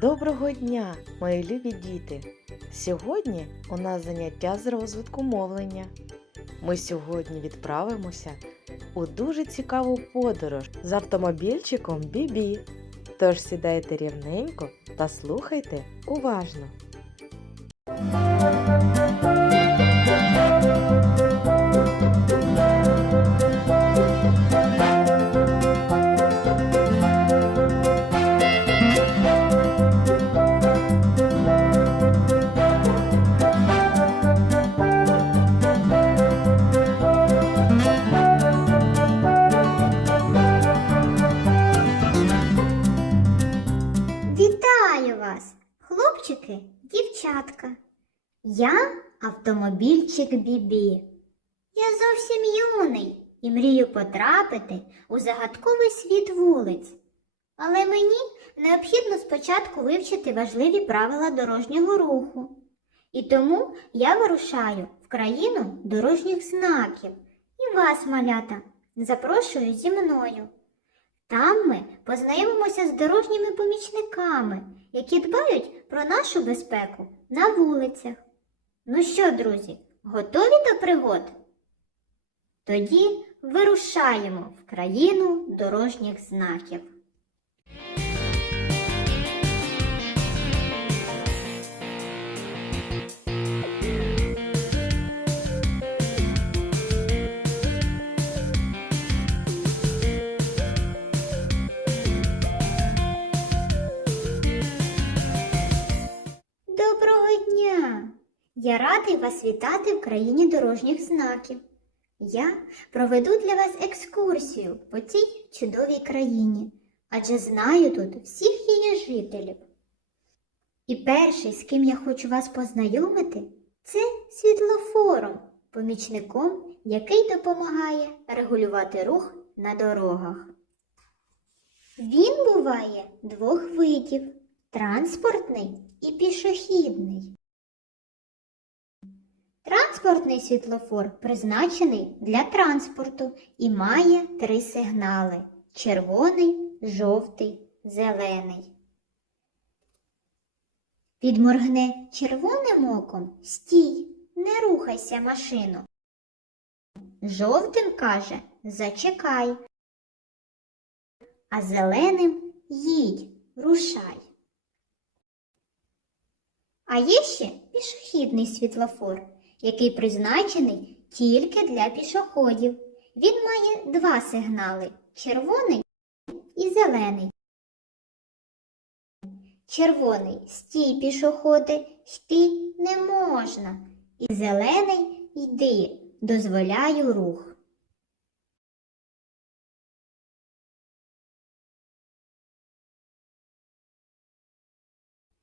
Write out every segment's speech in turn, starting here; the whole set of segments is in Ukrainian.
Доброго дня, мої любі діти! Сьогодні у нас заняття з розвитку мовлення. Ми сьогодні відправимося у дуже цікаву подорож з автомобільчиком Бібі. Тож сідайте рівненько та слухайте уважно. Дівчатка. Я автомобільчик Бібі. Я зовсім юний і мрію потрапити у загадковий світ вулиць. Але мені необхідно спочатку вивчити важливі правила дорожнього руху. І тому я вирушаю в країну дорожніх знаків. І вас, малята, запрошую зі мною. Там ми познайомимося з дорожніми помічниками, які дбають про нашу безпеку на вулицях. Ну що, друзі, готові до пригод? Тоді вирушаємо в країну дорожніх знаків. Радий вас вітати в країні дорожніх знаків. Я проведу для вас екскурсію по цій чудовій країні, адже знаю тут всіх її жителів. І перший, з ким я хочу вас познайомити, це світлофором, помічником, який допомагає регулювати рух на дорогах. Він буває двох видів транспортний і пішохідний. Транспортний світлофор призначений для транспорту і має три сигнали червоний, жовтий, зелений. Підморгне червоним оком стій, не рухайся машину. Жовтим каже зачекай, а зеленим їдь, рушай. А є ще пішохідний світлофор, який призначений тільки для пішоходів. Він має два сигнали червоний і зелений. Червоний стій пішоходи, йти не можна. І зелений йди, дозволяю рух.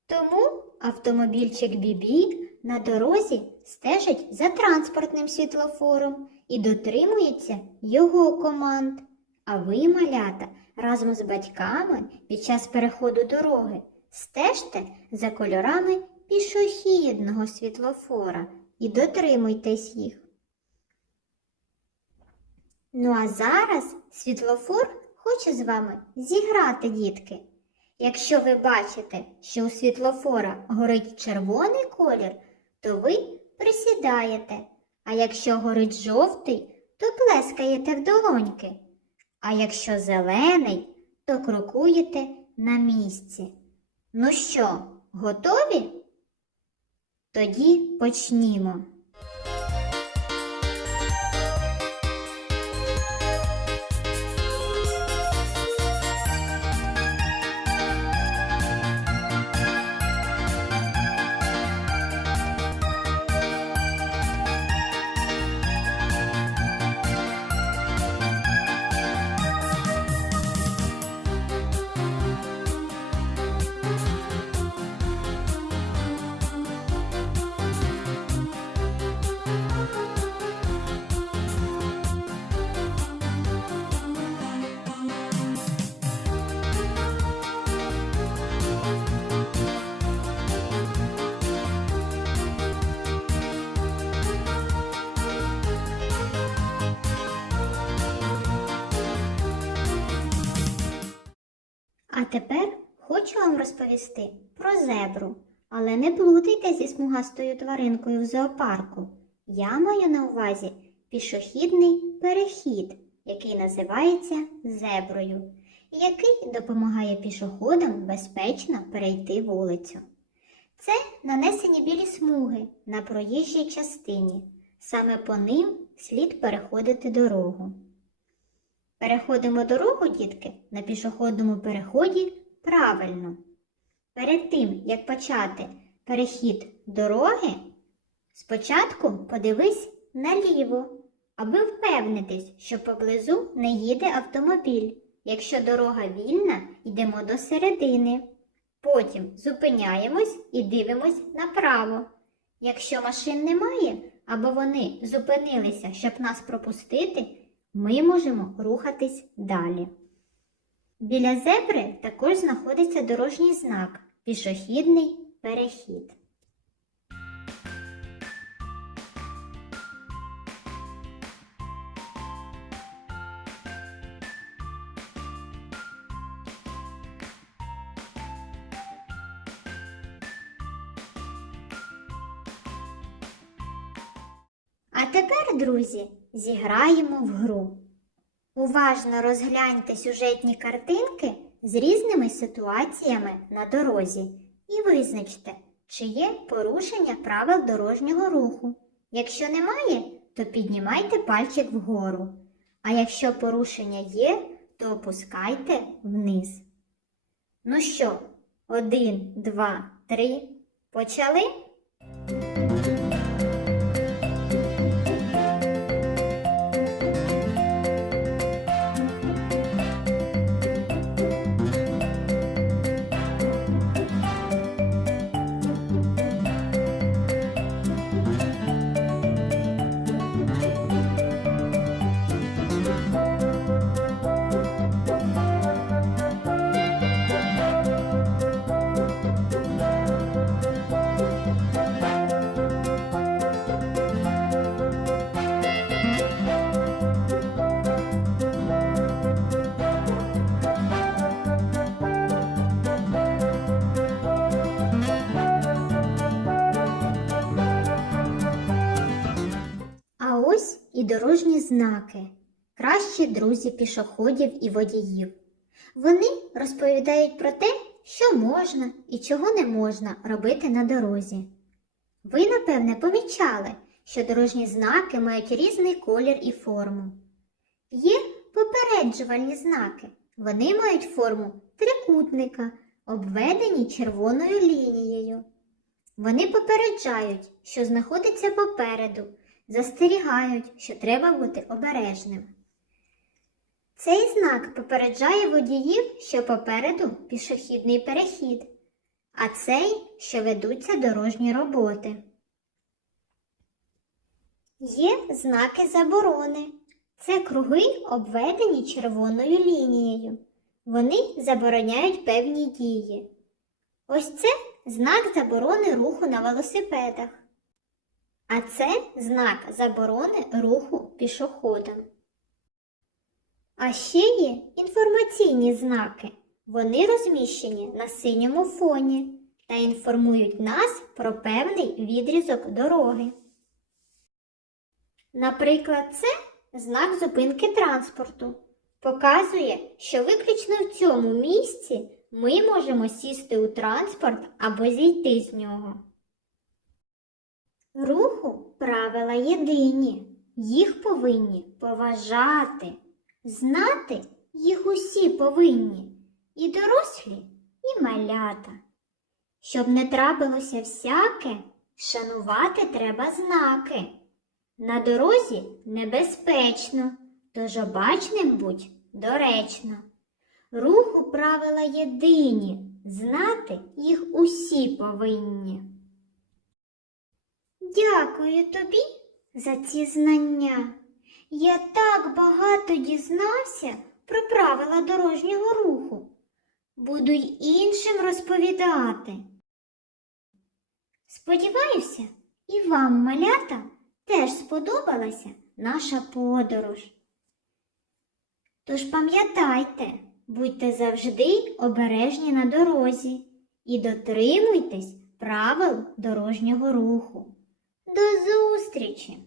Тому автомобільчик Бібі на дорозі стежить за транспортним світлофором і дотримується його команд. А ви, малята, разом з батьками під час переходу дороги стежте за кольорами пішохідного світлофора і дотримуйтесь їх. Ну а зараз світлофор хоче з вами зіграти, дітки. Якщо ви бачите, що у світлофора горить червоний колір, то ви присідаєте, а якщо горить жовтий, то плескаєте в долоньки. А якщо зелений, то крокуєте на місці. Ну що, готові? Тоді почнімо. А тепер хочу вам розповісти про зебру, але не плутайте зі смугастою тваринкою в зоопарку. Я маю на увазі пішохідний перехід, який називається зеброю, який допомагає пішоходам безпечно перейти вулицю. Це нанесені білі смуги на проїжджій частині. Саме по ним слід переходити дорогу. Переходимо дорогу, дітки, на пішохідному переході правильно. Перед тим, як почати перехід дороги, спочатку подивись наліво, аби впевнитись, що поблизу не їде автомобіль. Якщо дорога вільна, йдемо до середини. Потім зупиняємось і дивимось направо. Якщо машин немає або вони зупинилися, щоб нас пропустити, ми можемо рухатись далі. Біля зебри також знаходиться дорожній знак пішохідний перехід. А тепер, друзі, зіграємо в гру. Уважно розгляньте сюжетні картинки з різними ситуаціями на дорозі і визначте, чи є порушення правил дорожнього руху. Якщо немає, то піднімайте пальчик вгору. А якщо порушення є, то опускайте вниз. Ну що, один, два, три. Почали? Дорожні знаки, кращі друзі пішоходів і водіїв. Вони розповідають про те, що можна і чого не можна робити на дорозі. Ви, напевне, помічали, що дорожні знаки мають різний колір і форму. Є попереджувальні знаки. Вони мають форму трикутника, обведені червоною лінією. Вони попереджають, що знаходиться попереду, застерігають, що треба бути обережним. Цей знак попереджає водіїв, що попереду пішохідний перехід, а цей, що ведуться дорожні роботи. Є знаки заборони. Це круги, обведені червоною лінією. Вони забороняють певні дії. Ось це знак заборони руху на велосипедах. А це знак заборони руху пішоходам. А ще є інформаційні знаки. Вони розміщені на синьому фоні та інформують нас про певний відрізок дороги. Наприклад, це знак зупинки транспорту. Показує, що виключно в цьому місці ми можемо сісти у транспорт або зійти з нього. Руху правила єдині. Їх повинні поважати. Знати їх усі повинні, і дорослі, і малята. Щоб не трапилося всяке, шанувати треба знаки. На дорозі небезпечно, тож обачним будь доречно. Руху правила єдині, знати їх усі повинні. Дякую тобі за ці знання. Я так багато дізнався про правила дорожнього руху. Буду й іншим розповідати. Сподіваюся, і вам, малята, теж сподобалася наша подорож. Тож пам'ятайте, Будьте завжди обережні на дорозі і дотримуйтесь правил дорожнього руху. До зустрічі!